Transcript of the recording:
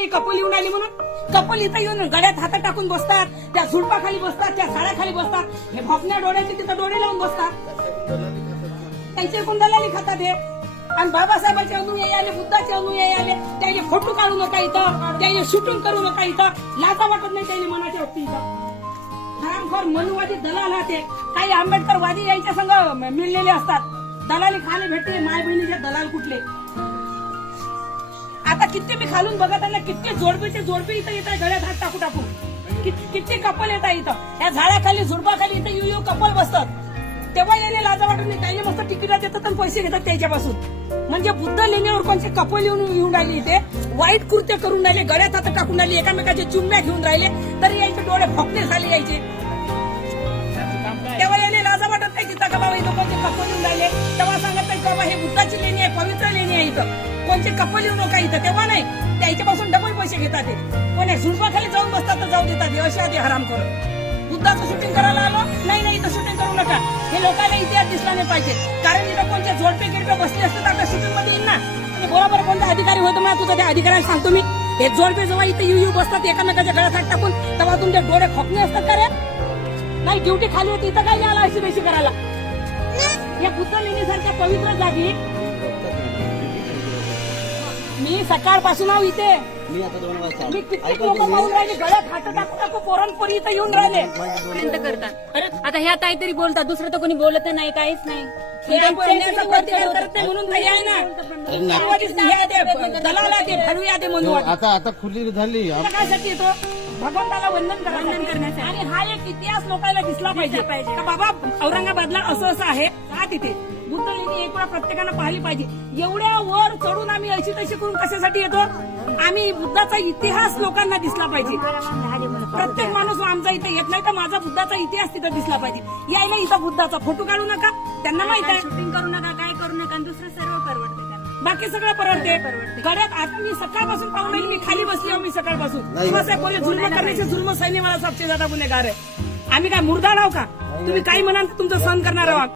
नाही कपल येऊन आली म्हणून. कपल इथं येऊन गड्यात हातात टाकून बसतात, त्या झुडपाखाली बसतात, त्या झाडाखाली बसतात, हे भोकण्या डोळ्याचे तिथं डोळे लावून बसतात. त्यांचे कोण दलाली खातात हे. आणि बाबासाहेबांचे अनुयायी आले, बुद्धाचे अनुयायी आले, त्याने फोटो काढू नका इथं, त्याने शूटिंग करू नका इथं. लाजा वाटत नाही त्याने मनाच्या वक्ती इथं. हरामखोर मनुवादी दलाल ते काही आंबेडकरवादी यायच्या संघ मिळलेले असतात. दलाली खाले भेटते, माय बहिणीचे दलाल कुठले. आता किती मी खालून बघत आहे ना, किती जोडपे इथं येत आहे गळ्यात हात टाकू टाकू. किती कपल येत आहे इथं, या झाडाखाली झुडपाखाली इथं येऊ कपल बसतात. तेव्हा याने लाजा वाटत नाही, त्याने मस्त तिकीट देतात आणि पैसे घेतात त्याच्यापासून. म्हणजे बुद्ध लेण्यावर कोणते कपल येऊन राहिले इथे, वाईट कृत्य करून राहिले, गळ्यात हात टाकून राहिले, एकामेकाचे चुंब्या घेऊन राहिले, तरी यायचे डोळे फोकणे झाले यायचे. तेव्हा याने लाजा वाटत नाही तिथं का बाबा इथं कोणते कपल येऊन राहिले. तेव्हा सांगत नाही बाबा हे बुद्धाची लेणी आहे, पवित्र लेणी आहे इथं, कोणते कपल येऊ नका इथं. तेव्हा नाही, त्याच्यापासून डबल पैसे घेतात ते. कोणी झुडपाखाली जाऊन बसतात तर जाऊ देतात, अशा आधी हराम करून. बुद्धाचं शूटिंग करायला आलो नाही इथं शूटिंग करू नका. हे लोकांना इतिहास दिसला नाही पाहिजे, कारण इथं कोणते जोडपे गिडपे बसले असते तर आपल्या शूटिंग मध्ये येईल ना. आणि बरोबर कोणता अधिकारी होतो ना, तुझा त्या अधिकाऱ्याला सांगतो मी, हे जोडपे जेव्हा इथे येऊ बसतात एकामेकाच्या गळ्यात हात टाकून, तेव्हा तुमचे डोळे खोकणे असतात का रे. नाही ड्युटी खाली होती इथं काय आला अशी बेशी करायला. या बुद्ध लेणीसारख्या पवित्र जागी मी सकाळपासून आहो इथे. मी कित्येक लोक पाहून राहिले, गळ्यात हात टाकू पोरणपोरी इथं येऊन राहिले. करतात आता ह्या काहीतरी बोलतात, दुसरं तर कोणी बोलत नाही, काहीच नाही. म्हणून नाही आहे ना, दलाला ते भरूया ते म्हणून. आता खुली झाली. काय येतो भगवंताला वंदन करण्यासाठी. आणि हा एक इतिहास लोकांना दिसला पाहिजे का बाबा औरंगाबादला असं आहे का. तिथे बुद्ध लेणी एक वेळा प्रत्येकानं पाहिली पाहिजे. एवढ्या वर चढून आम्ही अशी तशी करून कशासाठी येतो. आम्ही बुद्धाचा इतिहास लोकांना दिसला पाहिजे. प्रत्येक माणूस आमचा इथे येत नाही तर माझा बुद्धाचा इतिहास तिथं दिसला पाहिजे. यायला इथं बुद्धाचा फोटो काढू नका, त्यांना माहित आहे. शूटिंग करू नका, काय करू नका, दुसरं सर्व परवडते त्यांना. बाकी सगळं परवडते. गड्यात आता मी सकाळपासून पाहून राहिली, मी खाली बसली मी सकाळपासून. बाबासाहेब बोलले जुल्म करण्याचे जुल्म सैन्य मला सबसे ज्यादा गुन्हेगार आहे. आम्ही काय मुर्दाड आहो का. तुम्ही काही म्हणाल तुमचं सहन करणार आहोत.